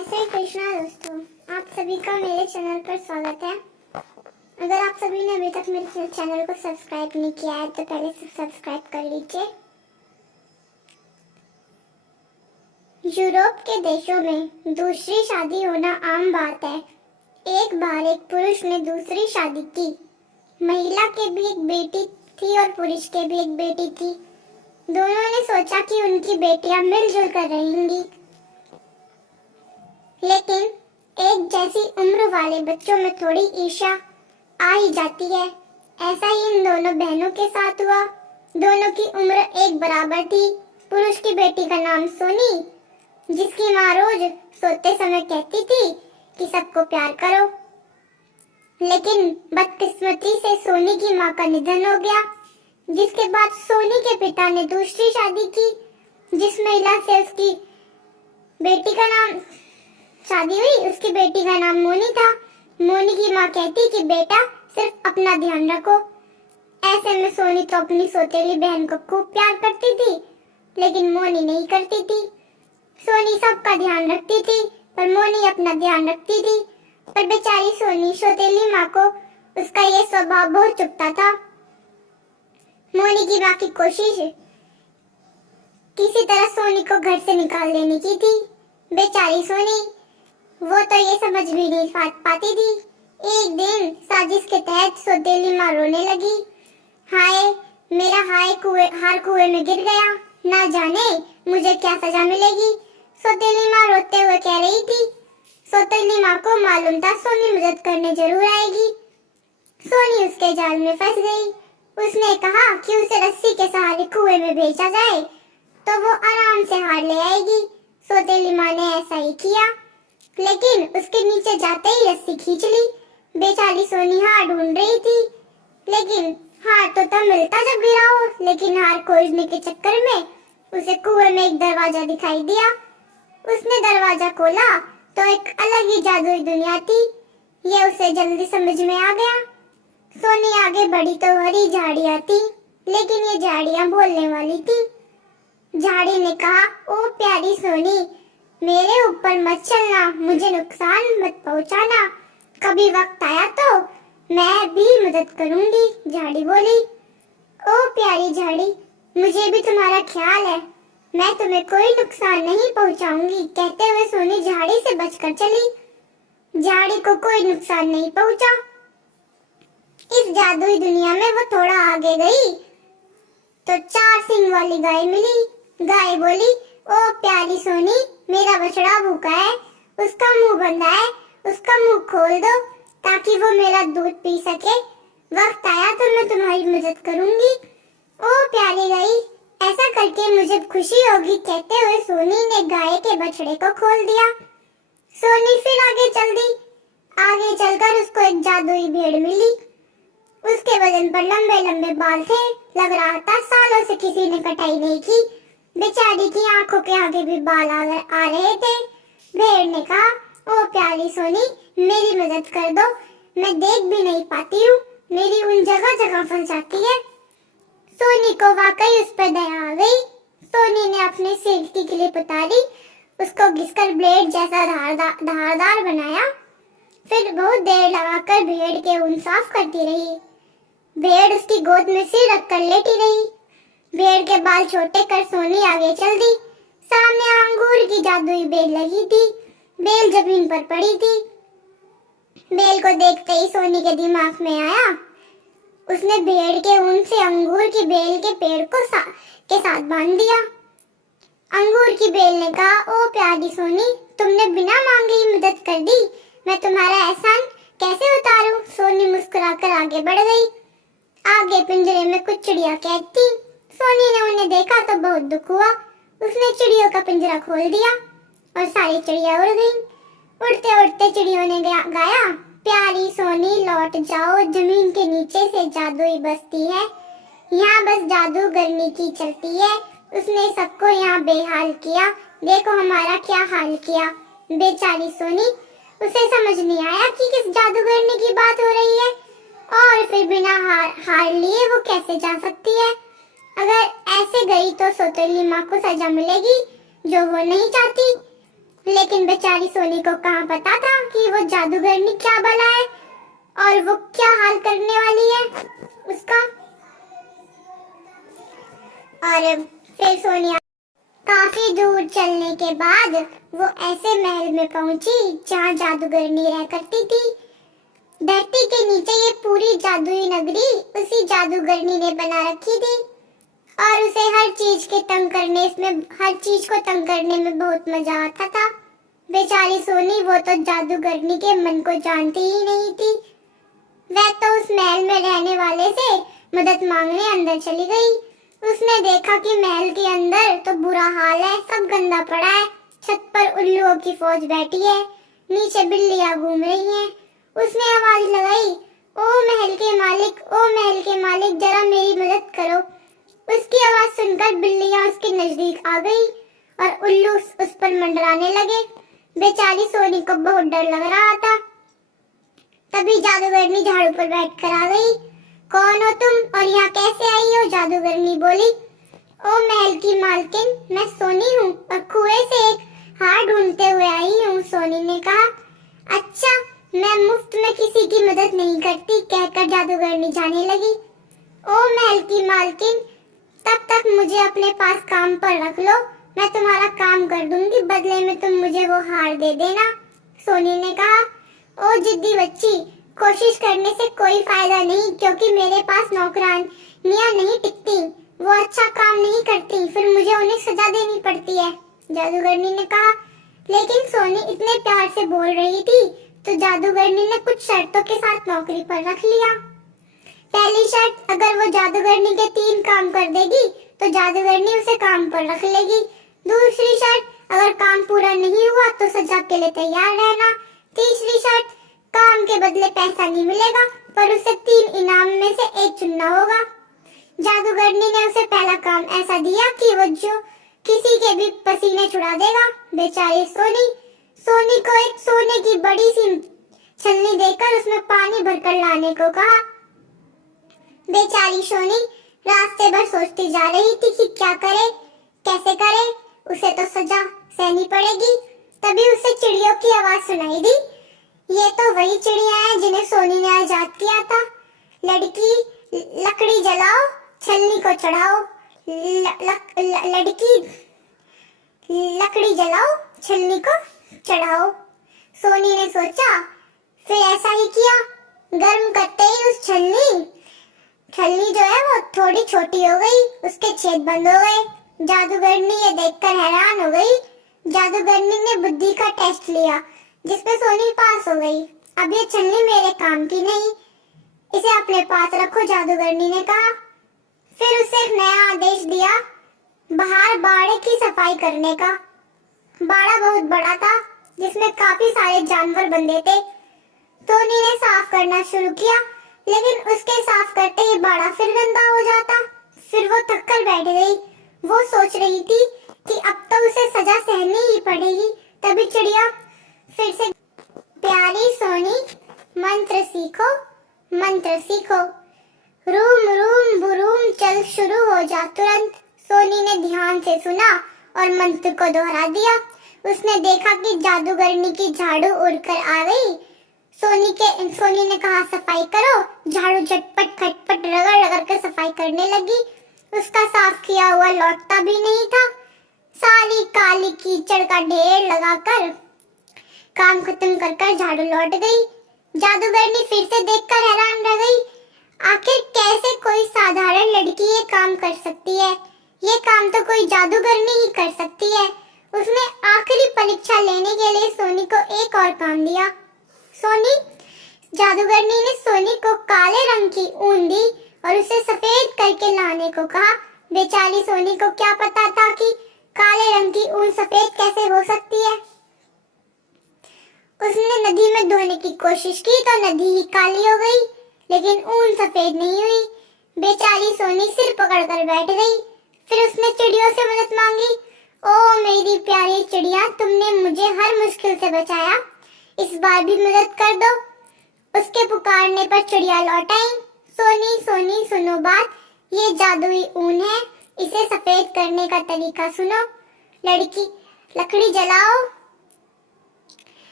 जय श्री कृष्णा दोस्तों, आप सभी का मेरे चैनल पर स्वागत है। अगर आप सभी ने अभी तक मेरे चैनल को सब्सक्राइब नहीं किया है तो पहले से सब्सक्राइब कर लीजिए। यूरोप के देशों में दूसरी शादी होना आम बात है। एक बार एक पुरुष ने दूसरी शादी की। महिला के भी एक बेटी थी और पुरुष के भी एक बेटी थी। दोनों ने सोचा कि उनकी बेटियां मिलजुल कर रहेंगी, लेकिन एक जैसी उम्र वाले बच्चों में थोड़ी ईर्ष्या आ ही जाती है। ऐसा ही इन दोनों बहनों के साथ हुआ। दोनों की उम्र एक बराबर थी। पुरुष की बेटी का नाम सोनी, जिसकी माँ रोज सोते समय कहती थी कि सबको प्यार करो। लेकिन बदकिस्मती से सोनी की माँ का निधन हो गया, जिसके बाद सोनी के पिता ने दूसरी शादी की, जिस महिला से उसकी बेटी का नाम शादी हुई उसकी बेटी का नाम मोनी था। मोनी की माँ कहती कि बेटा सिर्फ अपना ध्यान रखो। ऐसे में सोनी तो अपनी सौतेली बहन को खूब प्यार करती थी, लेकिन मोनी नहीं करती थी। सोनी सबका ध्यान रखती थी पर मोनी अपना ध्यान रखती थी। पर बेचारी सोनी सौतेली माँ को उसका ये स्वभाव बहुत चुभता था। मोनी की बाकी कोशिश किसी तरह सोनी को घर से निकाल देने की थी। बेचारी सोनी वो तो ये समझ भी नहीं पाती थी। एक दिन साजिश के तहत सौतेली माँ रोने लगी। हाय मेरा हार कुएं में गिर गया, ना जाने मुझे क्या सजा मिलेगी। सौतेली माँ रोते हुए कह रही थी। सौतेली माँ को मालूम था सोनी मदद करने जरूर आएगी। सोनी उसके जाल में फंस गई। उसने कहा कि उसे रस्सी के सहारे कुएं में भेजा जाए तो वो आराम से हार ले आएगी। सौतेली माँ ने ऐसा ही किया, लेकिन उसके नीचे जाते ही रस्सी खींच ली। बेचारी सोनी हार ढूंढ रही थी, लेकिन हार तो तब मिलता जब गिरा हो। लेकिन हार खोजने के चक्कर में उसे कुएं में एक दरवाजा दिखाई दिया। उसने दरवाजा खोला तो एक अलग ही जादुई दुनिया थी। ये उसे जल्दी समझ में आ गया। सोनी आगे बढ़ी तो हरी झाड़ियां थी, लेकिन ये झाड़ियां बोलने वाली थी। झाड़ी ने कहा, ओ प्यारी सोनी, मेरे ऊपर मत चलना, मुझे नुकसान मत पहुंचाना। कभी वक्त आया तो मैं भी मदद करूंगी। झाड़ी बोली, ओ प्यारी झाड़ी, मुझे भी तुम्हारा ख्याल है, मैं तुम्हें कोई नुकसान नहीं पहुंचाऊंगी। कहते हुए सोनी झाड़ी से बचकर चली। झाड़ी को कोई नुकसान नहीं पहुंचा। इस जादुई दुनिया में वो थोड़ा आगे गई तो 4 सींग वाली गाय मिली। गाय बोली, ओ प्यारी सोनी, मेरा बछड़ा भूखा है, उसका मुंह बंधा है, उसका मुंह खोल दो ताकि वो मेरा दूध पी सके। वक्त आया तो मैं तुम्हारी मदद करूंगी। ओ प्यारी गाय, ऐसा करके मुझे खुशी होगी। कहते हुए सोनी ने गाय के बछड़े को खोल दिया। सोनी फिर आगे चल दी। आगे चलकर उसको एक जादुई भेड़ मिली। उसके बदन पर लंबे लंबे बाल थे। लग रहा था सालों से किसी ने कटाई नहीं की। बेचारी की आंखों के आगे भी बाल आ रहे थे। भेड़ ने कहा, ओ प्यारी सोनी, मेरी मदद कर दो, मैं देख भी नहीं पाती हूँ, मेरी उन जगह जगह फंस जाती है। सोनी को वाकई उस पर दया आ गई। सोनी ने अपने सिर की क्लिप उतारी, उसको घिसकर ब्लेड जैसा धारदार बनाया। फिर बहुत देर लगाकर भेड़ के ऊन साफ करती रही। भेड़ उसकी गोद में सिर रखकर लेटी रही। भेड़ के बाल छोटे कर सोनी आगे चल दी। सामने अंगूर की जादुई बेल लगी थी। बेल जमीन पर पड़ी थी। बेल को देखते ही सोनी के दिमाग में आया। उसने भेड़ के ऊन से अंगूर की बेल के पेड़ को के साथ बांध दिया। अंगूर की बेल ने कहा, ओ प्यारी सोनी, तुमने बिना मांगे ही मदद कर दी, मैं तुम्हारा एहसान कैसे उतारूं? सोनी मुस्कुराकर आगे बढ़ गई। आगे पिंजरे में कुछ चिड़िया कैद थी। सोनी ने उन्हें देखा तो बहुत दुख हुआ। उसने चिड़ियों का पिंजरा खोल दिया और सारी चिड़िया उड़ गईं। उड़ते उड़ते चिड़ियों ने गाया, प्यारी सोनी लौट जाओ, जमीन के नीचे से जादुई बस्ती है, यहाँ बस जादूगरनी की चलती है। उसने सबको यहाँ बेहाल किया, देखो हमारा क्या हाल किया। बेचारी सोनी, उसे समझ नहीं आया कि किस जादूगरनी की बात हो रही है और फिर बिना हार लिए वो कैसे जा सकती है। अगर ऐसे गई तो सौतेली माँ को सजा मिलेगी, जो वो नहीं चाहती। लेकिन बेचारी सोनी को कहाँ पता था कि वो जादूगरनी क्या भला है और वो क्या हाल करने वाली है उसका। और फिर सोनिया काफी दूर चलने के बाद वो ऐसे महल में पहुंची जहाँ जादूगरनी रह करती थी। धरती के नीचे ये पूरी जादुई नगरी उसी जादूगरनी ने बना रखी थी और उसे हर चीज को तंग करने में बहुत मजा आता था। बेचारी सोनी वो तो जादूगरनी के मन को जानती ही नहीं थी। वह तो उस महल में रहने वाले से मदद मांगने अंदर चली गई। उसने देखा कि महल के अंदर तो बुरा हाल है, सब गंदा पड़ा है। छत पर उल्लुओं की फौज बैठी है, नीचे बिल्लियां घूम रही हैं। उसने आवाज लगाई, ओ महल के मालिक, ओ महल के मालिक, जरा मेरी मदद करो। उसकी आवाज सुनकर बिल्लियां उसके नजदीक आ गई और उल्लू उस पर मंडराने लगे। बेचारी सोनी को बहुत डर लग रहा था। तभी जादूगरनी झाड़ू पर बैठकर आ गई। कौन हो तुम और यहाँ कैसे आई हो? जादूगरनी बोली। ओ महल की मालकिन, मैं सोनी हूँ और कुएं से एक हार ढूंढते हुए आई हूँ, सोनी ने कहा। अच्छा, मैं मुफ्त में किसी की मदद नहीं करती, कहकर जादूगरनी जाने लगी। ओ महल की मालकिन, तब तक मुझे अपने पास काम पर रख लो, मैं तुम्हारा काम कर दूंगी, बदले में तुम मुझे वो हार दे देना, सोनी ने कहा। ओ जिद्दी बच्ची, कोशिश करने से कोई फायदा नहीं, क्योंकि मेरे पास नौकरानियां नहीं टिकती, वो अच्छा काम नहीं करती, फिर मुझे उन्हें सजा देनी पड़ती है, जादूगरनी ने कहा। लेकिन सोनी इतने प्यार से बोल रही थी तो जादूगरनी ने कुछ शर्तों के साथ नौकरी पर रख लिया। पहली शर्त, अगर वो जादूगरनी के 3 काम कर देगी तो जादूगरनी उसे काम पर रख लेगी। दूसरी शर्त, अगर काम पूरा नहीं हुआ तो सजा के लिए तैयार रहना। तीसरी शर्त, काम के बदले पैसा नहीं मिलेगा, पर उसे 3 इनाम में से एक चुनना होगा। जादूगरनी ने उसे पहला काम ऐसा दिया कि वो जो किसी के भी पसीने छुड़ा देगा। बेचारी सोनी को एक सोने की बड़ी सी छलनी देकर उसमें पानी भरकर लाने को कहा। बेचारी सोनी रास्ते भर सोचती जा रही थी कि क्या करे, कैसे करे, उसे तो सजा सहनी पड़ेगी। तभी उसे चिड़ियों की आवाज सुनाई दी। ये तो वही चिड़िया है जिन्हें सोनी ने आजाद किया था। लड़की लकड़ी जलाओ, छलनी को चढ़ाओ, लड़की लकड़ी जलाओ, छलनी को चढ़ाओ। सोनी ने सोचा, फिर ऐसा ही किया। गर्म करते ही उस छलनी जो है वो थोड़ी छोटी हो गई, उसके छेद बंद हो गए। जादूगरनी ये देखकर हैरान हो गई। जादूगरनी ने बुद्धि का टेस्ट लिया, जिसमें सोनी पास हो गई। अब ये छलनी मेरे काम की नहीं, इसे अपने पास रखो, जादूगरनी ने कहा। फिर उसे एक नया आदेश दिया, बाहर बाड़े की सफाई करने का। बाड़ा बहुत बड़ा था, जिसमें काफी सारे जानवर बंधे थे। सोनी ने साफ करना शुरू किया, लेकिन उसके साफ करते ही बाड़ा फिर गंदा हो जाता। फिर वो थक कर बैठ गई। वो सोच रही थी कि अब तो उसे सजा सहनी ही पड़ेगी। तभी चिड़िया फिर से, प्यारी सोनी, मंत्र सीखो, मंत्र सीखो, रूम रूम बुरूम चल शुरू हो जा तुरंत। सोनी ने ध्यान से सुना और मंत्र को दोहरा दिया। उसने देखा कि जादूगरनी की झाड़ू उड़कर आ गई। सोनी ने कहा, सफाई करो। झाड़ू झटपट खटपट रगड़ रगड़ कर सफाई करने लगी। उसका साफ किया हुआ लौटता भी नहीं था। सारी काली कीचड़ का ढेर लगाकर काम खत्म कर कर झाड़ू लौट गई। जादूगरनी फिर से देखकर हैरान रह गई। आखिर कैसे कोई साधारण लड़की ये काम कर सकती है? ये काम तो कोई जादूगरनी ही कर सकती है। उसने आखिरी परीक्षा लेने के लिए सोनी को एक और काम दिया। जादूगरनी ने सोनी को काले रंग की ऊन दी और उसे सफेद करके लाने को कहा। बेचारी सोनी को क्या पता था कि काले रंग की ऊन सफेद कैसे हो सकती है। उसने नदी में धोने की कोशिश की तो नदी ही काली हो गई, लेकिन ऊन सफेद नहीं हुई। बेचारी सोनी सिर पकड़कर बैठ गई। फिर उसने चिड़ियों से मदद मांगी। ओ मेरी प्यारी चिड़िया, तुमने मुझे हर मुश्किल से बचाया, इस बार भी मदद कर दो। उसके पुकारने पर चिड़िया लौट आई। सोनी सुनो बात, ये जादुई ऊन है, इसे सफेद करने का तरीका सुनो। लकड़ी जलाओ,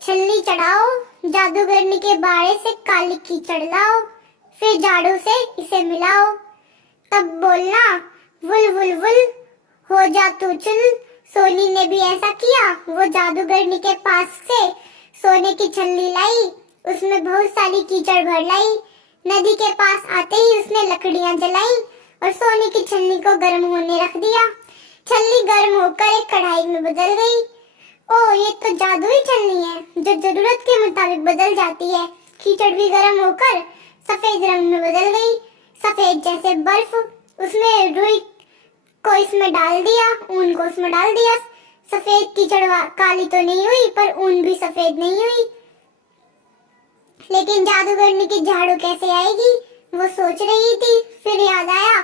छलनी चढ़ाओ, जादूगरनी के बाड़े से काली कीचड़ लाओ, फिर झाड़ू से इसे मिलाओ, तब बोलना वुल वुल वुल, हो जा तू चुल। सोनी ने भी ऐसा किया। वो जादूगरनी के पास से सोने की छलनी लाई, उसमें बहुत सारी कीचड़ भर लाई। नदी के पास आते ही उसने लकड़ियां जलाई और सोने की छलनी को गर्म होने रख दिया। छलनी गर्म होकर एक कढ़ाई में बदल गई। ओ, ये तो जादुई छलनी है जो जरूरत के मुताबिक बदल जाती है। कीचड़ भी गर्म होकर सफेद रंग में बदल गई, सफेद जैसे बर्फ। उसमें रुई को इसमें डाल दिया, ऊन को उसमें डाल दिया। सफेद कीचड़ काली तो नहीं हुई, पर ऊन भी सफेद नहीं हुई। लेकिन जादूगरनी की झाड़ू कैसे आएगी, वो सोच रही थी। फिर याद आया,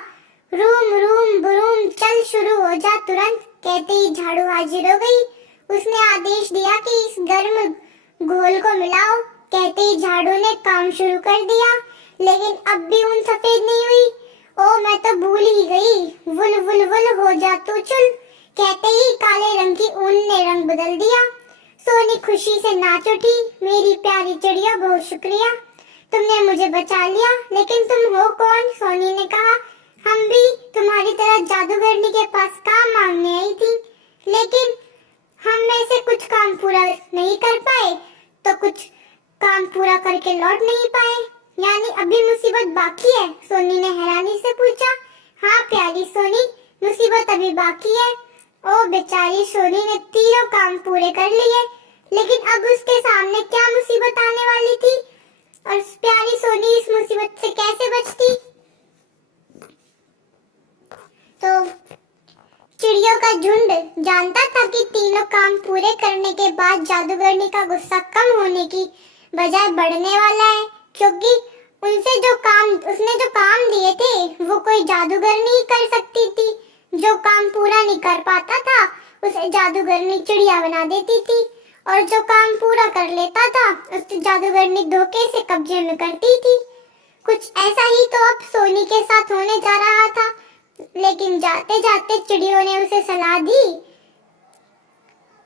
रूम रूम बुरूम चल शुरू हो जा तुरंत। कहते ही झाड़ू हाजिर हो गई। उसने आदेश दिया कि इस गर्म घोल को मिलाओ। कहते ही झाड़ू ने काम शुरू कर दिया, लेकिन अब भी ऊन सफेद नहीं हुई। ओ, मैं तो भूल ही गई, वुल वुल वुल हो जा तू चुल। कहते ही काले रंग की ऊन ने रंग बदल दिया। सोनी खुशी से नाच उठी। मेरी प्यारी चिड़िया, बहुत शुक्रिया, तुमने मुझे बचा लिया। लेकिन तुम हो कौन? सोनी ने कहा। हम भी तुम्हारी तरह जादूगरनी के पास काम मांगने आई थी, लेकिन हम में से कुछ काम पूरा नहीं कर पाए, तो कुछ काम पूरा करके लौट नहीं पाए। यानी अभी मुसीबत बाकी है? सोनी ने हैरानी से पूछा। हाँ प्यारी सोनी, मुसीबत अभी बाकी है। ओ बेचारी सोनी ने तीनों काम पूरे कर लिए, लेकिन अब उसके सामने क्या मुसीबत आने वाली थी, और प्यारी सोनी इस मुसीबत से कैसे बचती? तो चिड़ियों का झुंड जानता था कि तीनों काम पूरे करने के बाद जादूगरनी का गुस्सा कम होने की बजाय बढ़ने वाला है, क्योंकि उसने जो काम दिए थे वो कोई जादूगरनी ही कर सकती थी। जो काम पूरा नहीं कर पाता था उसे जादूगरनी चिड़िया बना देती थी, और जो काम पूरा कर लेता था उसे जादूगरनी धोखे से कब्जे में करती थी। कुछ ऐसा ही तो अब सोनी के साथ होने जा रहा था। लेकिन जाते जाते चिड़ियों ने उसे सलाह दी,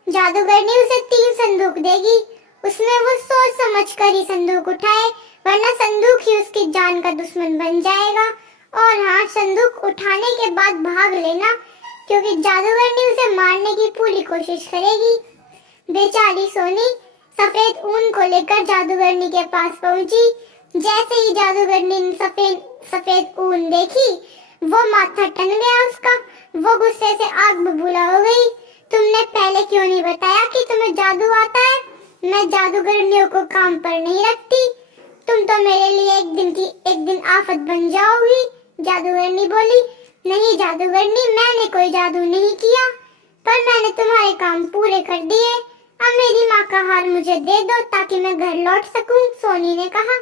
जादूगरनी उसे 3 संदूक देगी, उसमें वो सोच समझ कर ही संदूक उठाए, वरना संदूक ही उसकी जान का दुश्मन बन जाएगा। और हाँ, संदूक उठाने के बाद भाग लेना, क्योंकि जादूगरनी उसे मारने की पूरी कोशिश करेगी। बेचारी सोनी सफेद ऊन को लेकर जादूगरनी के पास पहुंची। जैसे ही जादूगरनी ने सफेद ऊन देखी, वो माथा टन गया उसका। वो गुस्से से आग बबूला हो गई। तुमने पहले क्यों नहीं बताया कि तुम्हें जादू आता है? मैं जादूगरनियों को काम पर नहीं रखती। तुम तो मेरे लिए एक दिन आफत बन जाओगी। जादूगरनी बोली। नहीं जादूगरनी, मैंने कोई जादू नहीं किया, पर मैंने तुम्हारे काम पूरे कर दिए। अब मेरी माँ का हार मुझे दे दो ताकि मैं घर लौट सकूं, सोनी ने कहा।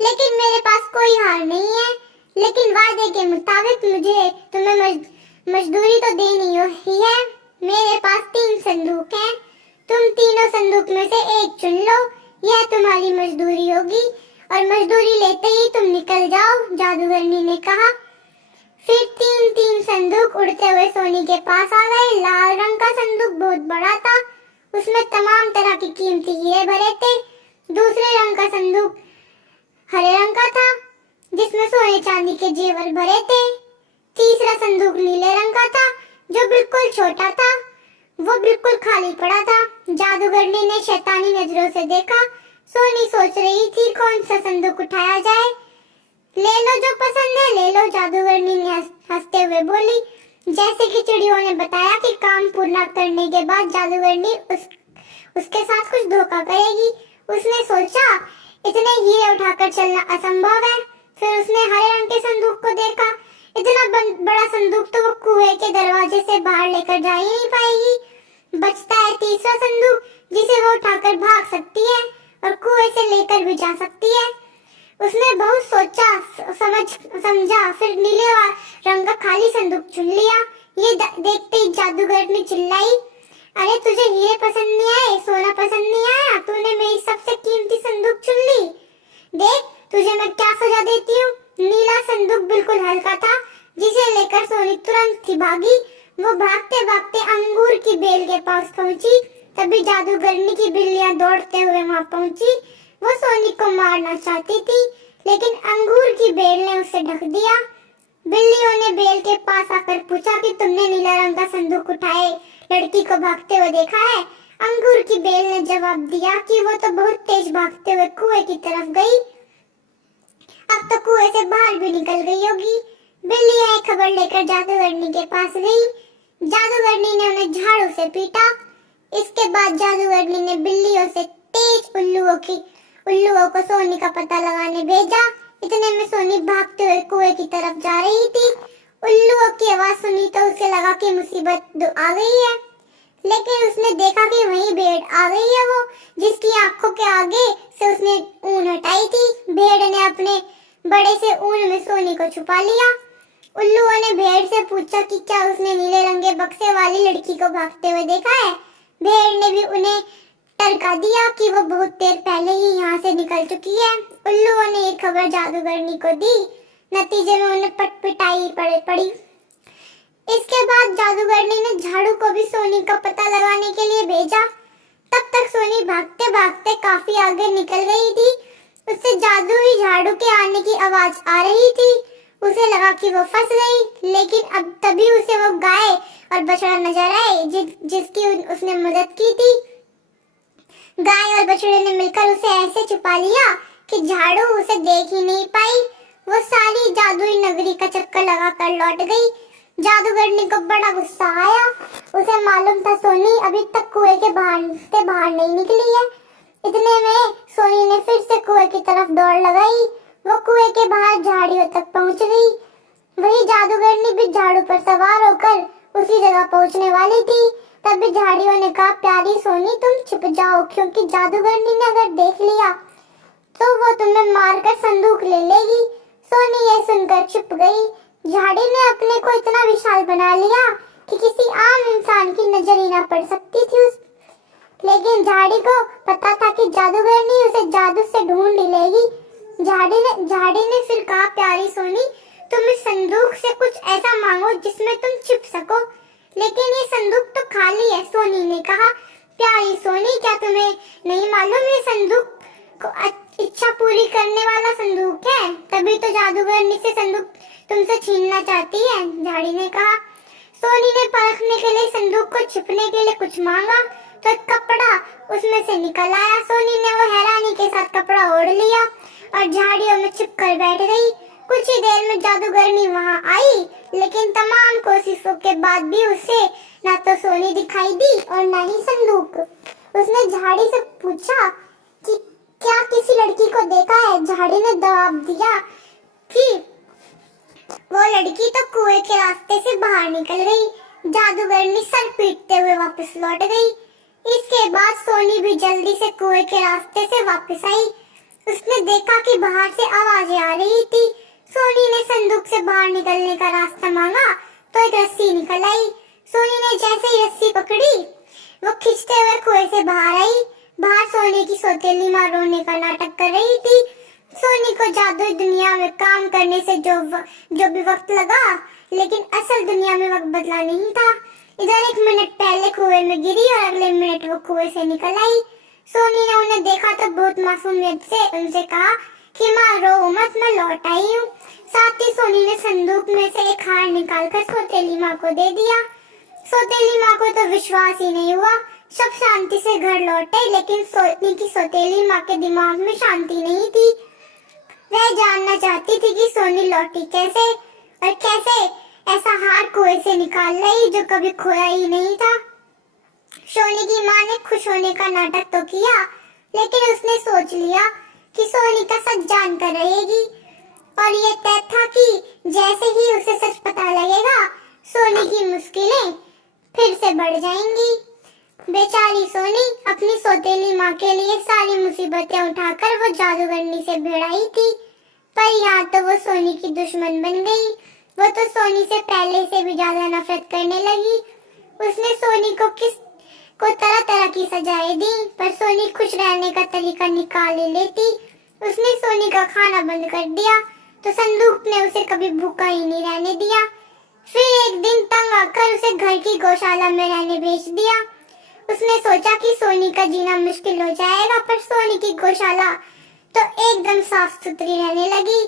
लेकिन मेरे पास कोई हार नहीं है, लेकिन वादे के मुताबिक मुझे तुम्हें मजदूरी तो देनी ही है। मेरे पास 3 संदूक हैं, तुम तीनों संदूक में से एक चुन लो, यह तुम्हारी मजदूरी होगी, और मजदूरी लेते ही तुम निकल जाओ, जादूगरनी ने कहा। फिर 3 संदूक उड़ते हुए सोनी के पास आ गए। लाल रंग का संदूक बहुत बड़ा था, उसमें तमाम तरह की कीमती हीरे भरे थे। दूसरे रंग का संदूक हरे रंग का था, जिसमें सोने चांदी के जेवर भरे थे। तीसरा संदूक नीले रंग का था, जो बिल्कुल छोटा था, वो बिल्कुल खाली पड़ा था। जादूगरनी ने शैतानी नजरों से देखा। सोनी सोच रही थी कौन सा संदूक उठाया जाए। ले लो जो पसंद है, ले लो, जादूगरनी ने हंसते हुए बोली। जैसे कि चिड़ियों ने बताया कि काम पूरा करने के बाद जादूगरनी उसके साथ कुछ धोखा करेगी। उसने सोचा इतने हीरे उठाकर चलना असंभव है। फिर उसने हरे रंग के संदूक को देखा। इतना बड़ा संदूक तो वो कुएं के दरवाजे से बाहर लेकर जा ही नहीं पाएगी। बचता है तीसरा संदूक, जिसे वो उठाकर भाग सकती है और कुएं से लेकर भी जा सकती है। उसने बहुत सोचा समझा, फिर नीले रंग का खाली संदूक चुन लिया। ये देखते ही जादूगरनी चिल्लाई, अरे तुझे हीरे पसंद नहीं आए, सोना पसंद नहीं आया, तूने मेरी सबसे कीमती संदूक चुन ली। देख तुझे मैं क्या सजा देती हूँ। नीला संदूक बिल्कुल हल्का था, जिसे लेकर सोनी तुरंत ही भागी। वो भागते भागते अंगूर की बेल के पास पहुंची। तभी जादू जादूगरनी की बिल्लियां दौड़ते हुए वहां पहुंची। वो सोनी को मारना चाहती थी, लेकिन अंगूर की बेल ने उसे ढक दिया। बिल्लियों ने बेल के पास आकर पूछा कि तुमने नीला रंग का संदूक उठाए लड़की को भागते हुए देखा है? अंगूर की बेल ने जवाब दिया कि वो तो बहुत तेज भागते हुए कुएं की तरफ गई। अब तो कुएं से बाहर भी निकल गई होगी। बिल्लियां एक खबर लेकर जादूगरनी के पास गई। जादूगरनी ने उन्हें झाड़ू से पीटा। इसके बाद जादूगरनी ने बिल्लियों से तेज उल्लुओं को सोनी का पता लगाने भेजा। इतने में सोनी भागते हुए कुएं की तरफ जा रही थी। उल्लुओं की आवाज सुनी तो उसे लगा कि मुसीबत आ गई है, लेकिन उसने देखा कि वहीं भेड़ आ गई है, वो जिसकी आंखों के आगे से उसने ऊन हटाई थी। भेड़ ने अपने बड़े से ऊन में सोनी को छुपा लिया। उल्लुओं ने भेड़ से पूछा कि क्या उसने नीले रंग के बक्से वाली लड़की को भागते हुए देखा है? भेड़ ने भी उन्हें टरका दिया कि वो बहुत देर पहले ही यहाँ से निकल चुकी है। उल्लुओं ने ये खबर जादूगरनी को दी। नतीजे में उन्हें पिटाई पड़ी। इसके बाद जादूगरनी ने झाड़ू को भी सोनी का पता लगाने के लिए भेजा। तब तक सोनी भागते भागते काफी आगे निकल गई थी। उससे जादुई झाड़ू के आने की आवाज आ रही थी। उसे लगा कि वो फंस गई, लेकिन अब तभी उसे वो गाय और बछड़ा नजर आए जिसकी उसने मदद की थी। गाय और बछड़े ने मिलकर उसे ऐसे छुपा लिया कि झाड़ू उसे देख ही नहीं पाई। वो सारी जादुई नगरी का चक्कर लगाकर लौट गई। जादूगरनी को बड़ा गुस्सा आया। उसे मालूम था सोनी अभी तक कुएं के बाहर नहीं निकली है। इतने में सोनी ने फिर से कुएं की तरफ दौड़ लगाई। वो कुएं के बाहर झाड़ियों तक पहुंच गई। वही जादूगरनी भी झाड़ू पर सवार होकर उसी जगह पहुंचने वाली थी। तभी झाड़ियों ने कहा, प्यारी सोनी तुम छुप जाओ, क्योंकि जादूगरनी ने अगर देख लिया तो वो तुम्हें मारकर संदूक ले लेगी। सोनी ये सुनकर चुप गई। झाड़ी ने अपने को इतना विशाल बना लिया कि किसी आम इंसान की नजर ही ना पड़ सकती थी लेकिन झाड़ी को पता था कि जादूगरनी उसे जादू से ढूंढ लेगी। झाड़ी ने फिर कहा, प्यारी सोनी तुम इस संदूक से कुछ ऐसा मांगो जिसमें तुम छिप सको। लेकिन ये संदूक तो खाली है। सोनी ने कहा, प्यारी सोनी क्या तुम्हें नहीं मालूम ये संदूक को इच्छा पूरी करने वाला संदूक है? तभी तो जादूगरनी से संदूक तुमसे छीनना चाहती है, झाड़ी ने कहा। सोनी ने परखने के लिए संदूक को छिपने के लिए कुछ मांगा तो एक कपड़ा उसमें से निकल आया। सोनी ने वो हैरानी के साथ कपड़ा ओढ़ लिया और झाड़ियों में छिप कर बैठ गई। कुछ ही देर में जादूगरनी वहां आई, लेकिन तमाम कोशिशों के बाद भी उसे ना तो सोनी दिखाई दी और ना ही संदूक। उसने झाड़ी से पूछा कि क्या किसी लड़की को देखा है? झाड़ी ने जवाब दिया कि वो लड़की तो कुएं के रास्ते से बाहर निकल गई। जादूगरनी सर पीटते हुए वापस लौट गई। इसके बाद सोनी भी जल्दी से कुएं के रास्ते से वापस आई। उसने देखा कि बाहर से आवाजें आ रही थी। सोनी ने संदूक से बाहर निकलने का रास्ता मांगा तो एक रस्सी निकल आई। सोनी ने जैसे ही रस्सी पकड़ी, वो खींचते हुए कुएं से बाहर आई। बाहर सोनी की सौतेली माँ रोने का नाटक कर रही थी। सोनी को जादुई दुनिया में काम करने से जो भी वक्त लगा, लेकिन असल दुनिया में वक्त बदला नहीं था। इधर 1 मिनट पहले कुएं में गिरी और अगले मिनट वो कुएं से निकल आई। सोनी ने उन्हें देखा तो बहुत मासूमियत से उनसे कहा कि माँ रो मत, मैं लौट आई हूँ। साथ ही सोनी ने संदूक में से एक हार निकालकर सौतेली माँ को दे दिया। सौतेली माँ को तो विश्वास ही नहीं हुआ। सब शांति से घर लौटे, लेकिन सोनी की सौतेली माँ के दिमाग में शांति नहीं थी। वह जानना चाहती थी कि सोनी लौटी कैसे और कैसे ऐसा हार कुएं से निकाल लाई जो कभी खोया ही नहीं था। सोनी की माँ ने खुश होने का नाटक तो किया, लेकिन उसने सोच लिया कि सोनी का सच जान कर रहेगी और ये तय था कि जैसे ही उसे सच पता लगेगा, सोनी की मुश्किलें फिर से बढ़ जाएंगी। बेचारी सोनी अपनी सौतेली माँ के लिए सारी मुसीबतें उठाकर वो जादूगरनी से भिड़ाई थी, पर यहाँ तो वो सोनी की दुश्मन बन गई। वो तो सोनी से पहले से भी ज्यादा नफरत करने लगी। उसने सोनी को तरह तरह की सजाएं दी, पर सोनी खुश रहने का तरीका निकाल ही लेती। उसने सोनी का खाना बंद कर दिया तो संदूक ने उसे कभी भूखा ही नहीं रहने दिया। फिर एक दिन तंग आकर उसे घर की गौशाला में रहने भेज दिया। उसने सोचा कि सोनी का जीना मुश्किल हो जाएगा, पर सोनी की गौशाला तो एकदम साफ सुथरी रहने लगी।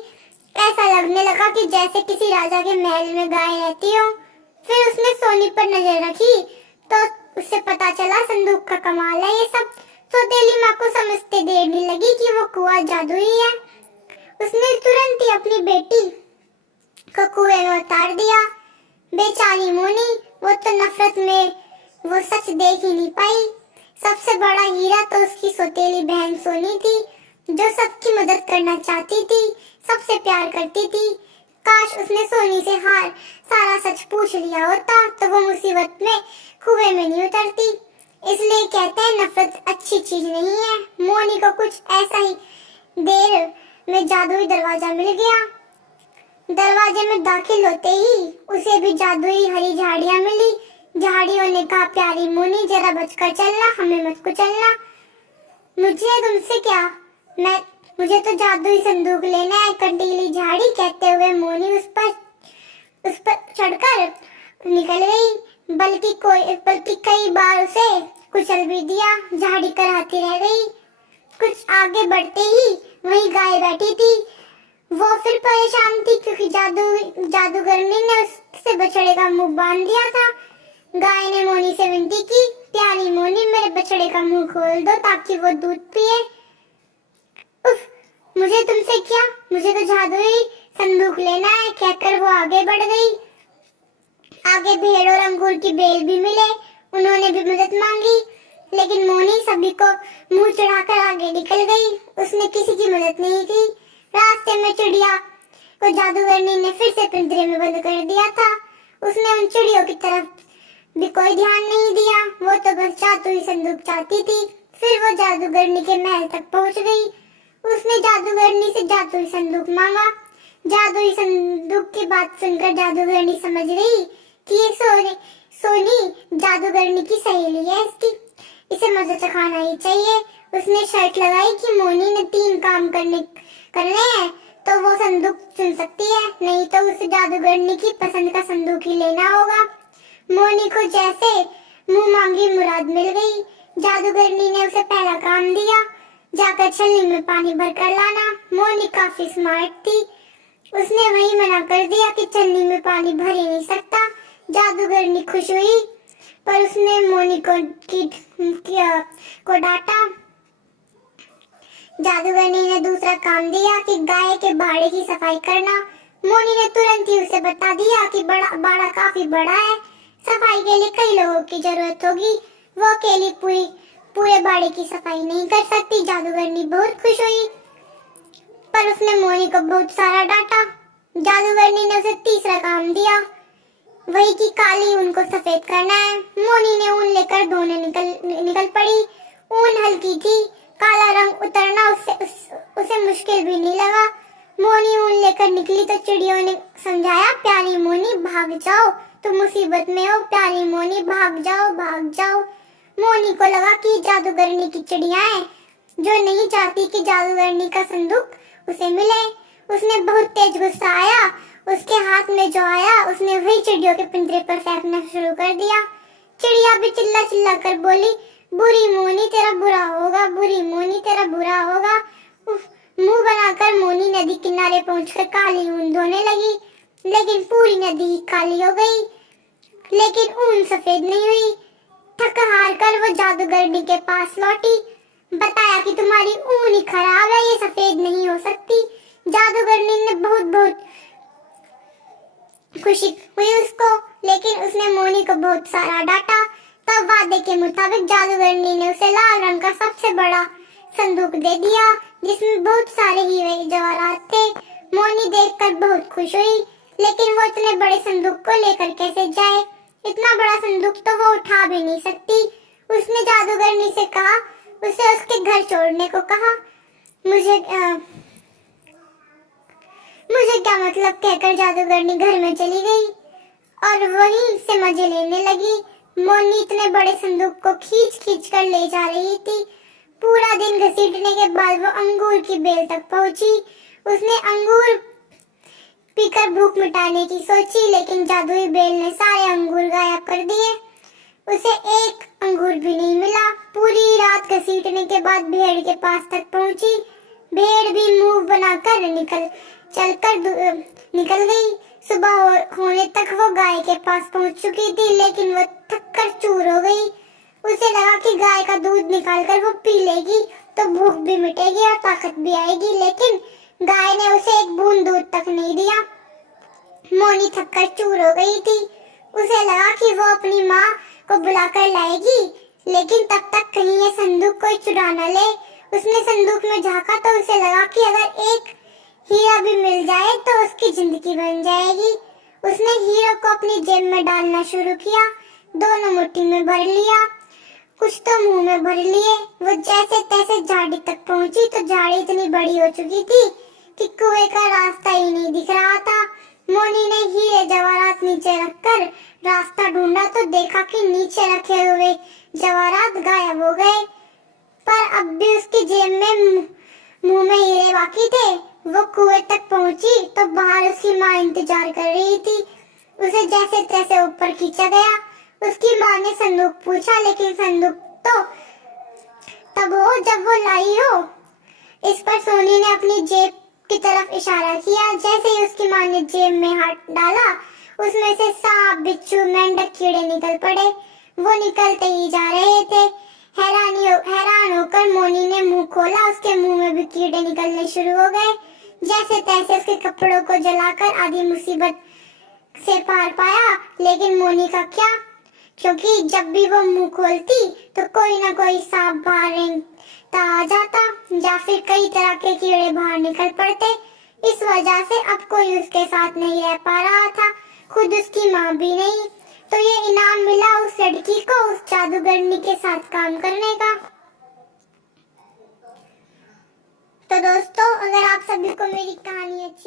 ऐसा लगने लगा कि जैसे किसी राजा के महल में गाय रहती हो। फिर उसने सोनी पर नजर रखी तो उससे पता चला संदूक का कमाल है ये सब। सौतेली माँ को समझते देर नहीं लगी कि वो कुआं जादुई है। उसने तुरंत ही अपनी बेटी को कुएं में उतार दिया। बेचारी मोनी, वो तो नफरत में वो सच देख ही नहीं पाई। सबसे बड़ा हीरा तो उसकी सौतेली बहन सोनी थी, जो सबकी मदद करना चाहती थी, सबसे प्यार करती थी। काश उसने सोनी से सारा सच पूछ लिया होता तो वो मुसीबत में कुएं में नहीं उतरती। इसलिए कहते हैं नफरत अच्छी चीज नहीं है। मोनी को कुछ ऐसा ही देर में जादुई दरवाजा मिल गया। दरवाजे में दाखिल होते ही उसे भी जादुई हरी झाड़ियां मिली। झाड़ियों ने कहा, प्यारी मोनी जरा बचकर चलना, हमें मत कुचलना। मुझे तुमसे क्या, मुझे तो जादुई संदूक लेना है, कंटीली झाड़ी। कहते हुए मोनी उस पर चढ़कर निकल गई। बल्कि कई बार उसे कुचल भी दिया। झाड़ी कराती रह गई। कुछ आगे बढ़ते ही वही गाय बैठी थी। वो फिर परेशान थी क्योंकि जादूगरनी ने उससे बछड़े का मुंह बांध दिया था। गाय ने मोनी से विनती की, प्यारी मोनी मेरे बछड़े का मुंह खोल दो ताकि वो दूध पिए। उफ, मुझे तुमसे क्या, मुझे तो जादुई संदूक लेना है, कहकर वो आगे बढ़ गई। आगे भेड़ और अंगूर की बेल भी मिले। उन्होंने भी मदद मांगी, लेकिन मोनी सभी को मुंह चढ़ाकर आगे निकल गई। उसने किसी की मदद नहीं की। रास्ते में चिड़िया को जादूगरनी ने फिर से पिंजरे में बंद कर दिया था। उसने उन चिड़ियों की तरफ भी कोई ध्यान नहीं दिया। वो तो बस जादुई संदूक चाहती थी। फिर वो जादूगरनी के महल तक पहुंच गई। उसने जादूगरनी से जादुई संदूक मांगा। जादुई संदूक की बात सुनकर जादूगरनी समझ गई कि ये सोनी जादूगरनी की सहेली है, इसे मजा चखाना ही चाहिए। उसने शर्त लगाई कि मोनी ने 3 काम करने हैं तो वो संदूक चुन सकती है, नहीं तो उसे जादूगरनी की पसंद का संदूक ही लेना होगा। मोनी को जैसे मुंह मांगी मुराद मिल गई। जादूगरनी ने उसे पहला काम दिया, जाकर छलनी में पानी भरकर लाना। मोनी काफी स्मार्ट थी। उसने वही मना कर दिया कि छलनी में पानी भर ही नहीं सकता। जादूगरनी खुश हुई, पर उसने मोनी को डांटा। जादूगरनी ने दूसरा काम दिया कि गाय के बाड़े की सफाई करना। मोनी ने तुरंत ही उसे बता दिया कि बाड़ा काफी बड़ा है, सफाई के लिए कई लोगों की जरूरत होगी। वो अकेली पूरे बाड़े की सफाई नहीं कर सकती। जादूगरनी बहुत खुश हुई, पर उसने मोनी को बहुत सारा डांटा। जादूगरनी ने उसे तीसरा काम दिया, वही कि काली ऊन को सफेद करना है। मोनी ने ऊन लेकर धोने निकल पड़ी। ऊन हल्की थी, काला रंग उतरना उसे मुश्किल भी नहीं लगा। मोनी ऊन लेकर निकली तो चिड़ियों ने समझाया, प्यारी मोनी भाग जाओ, तुम मुसीबत में हो, प्यारी मोनी भाग जाओ भाग जाओ। मोनी को लगा कि जादूगरनी की चिड़िया है, जो नहीं चाहती कि जादूगरनी का संदूक उसे मिले। उसने बहुत तेज गुस्सा आया। उसके हाथ में जो आया उसने वही चिड़ियों के पिंजरे पर फेंकना शुरू कर दिया। चिड़िया भी चिल्ला कर बोली, बुरी मोनी तेरा बुरा होगा, बुरी मोनी तेरा बुरा होगा। मुंह बनाकर मोनी नदी किनारे पहुंचकर काली ऊन धोने लगी, लेकिन पूरी नदी काली हो गई, लेकिन ऊन सफेद नहीं हुई। थक हार कर वो जादूगरनी के पास लौटी, बताया कि तुम्हारी ऊन ही खराब है, ये सफेद नहीं हो सकती। जादूगरनी ने बहुत खुशी हुई उसको, लेकिन उसने मोनी को बहुत सारा डांटा। तब वादे के मुताबिक जादूगरनी ने उसे लाल रंग का सबसे बड़ा संदूक दे दिया, जिसमें बहुत सारे हीरे जवाहरात थे। मोनी देखकर बहुत खुश हुई, लेकिन वो इतने बड़े संदूक को लेकर कैसे जाए? इतना बड़ा संदूक तो वो उठा भी नहीं सकती। उसने जादूगरनी से कहा, उसे उसके घर छोड़ने को कहा। मुझे क्या मतलब, कहकर जादूगरनी घर में चली गई और वहीं से मजे लेने लगी। मोनी इतने बड़े संदूक को खींच कर ले जा रही थी। पूरा दिन घसीटने के बाद वो अंगूर की बेल तक पहुंची। उसने अंगूर पीकर भूख मिटाने की सोची, लेकिन जादुई बेल ने सारे अंगूर गायब कर दिए। उसे एक अंगूर भी नहीं मिला। पूरी रात घसीटने के बाद भेड़ के पास तक पहुंची। भेड़ भी मुंह बनाकर निकल गई। सुबह होने तक वो गाय के पास पहुंच चुकी थी, लेकिन वो थककर चूर हो गई। उसे लगा कि गाय का दूध निकालकर वो पी लेगी तो भूख भी मिटेगी और ताकत भी आएगी, लेकिन गाय ने उसे एक बूंद दूध तक नहीं दिया। मोनी थककर चूर हो गई थी। उसे लगा कि वो अपनी माँ को बुलाकर लाएगी, लेकिन तब तक कहीं ये संदूक कोई चुरा न ले। उसने संदूक में झांका तो उसे लगा कि अगर एक हीरा भी मिल जाए तो उसकी जिंदगी बन जाएगी। उसने हीरो को अपनी जेब में डालना शुरू किया। दोनों मुट्ठी में भर लिया, कुछ तो मुंह में भर लिए। वो जैसे तैसे झाड़ी तक पहुंची तो झाड़ी इतनी बड़ी हो चुकी थी कि कुएं का रास्ता ही नहीं दिख रहा था। मोनी ने हीरे जवाहरात नीचे रखकर रास्ता ढूंढा तो देखा कि नीचे रखे हुए जवाहरात गायब हो गए, पर अब भी उसकी जेब में मुंह में हीरे बाकी थे। वो कुएं तक पहुंची तो बाहर उसकी माँ इंतजार कर रही थी। उसे जैसे तैसे ऊपर खींचा गया। उसकी माँ ने संदूक पूछा, लेकिन संदूक तो तब हो जब वो लाई हो। इस पर सोनी ने अपनी जेब की तरफ इशारा किया। जैसे ही उसकी माँ ने जेब में हाथ डाला, उसमें से सांप, बिच्छू, मेंढक, कीड़े निकल पड़े। वो निकलते ही जा रहे थे। हैरान होकर मोनी ने मुंह खोला। उसके मुंह में भी कीड़े निकलने शुरू हो गए। जैसे तैसे उसके कपड़ों को जलाकर आधी मुसीबत से पार पाया, लेकिन मोनी का क्या, क्योंकि जब भी वो मुंह खोलती तो कोई ना कोई सांप बाहर रेंगता आ जाता या फिर कई तरह के कीड़े बाहर निकल पड़ते। इस वजह से अब कोई उसके साथ नहीं रह पा रहा था, खुद उसकी माँ भी नहीं। तो ये इनाम मिला उस लड़की को उस जादूगरनी के साथ काम करने का। तो दोस्तों, अगर आप सभी को मेरी कहानी अच्छी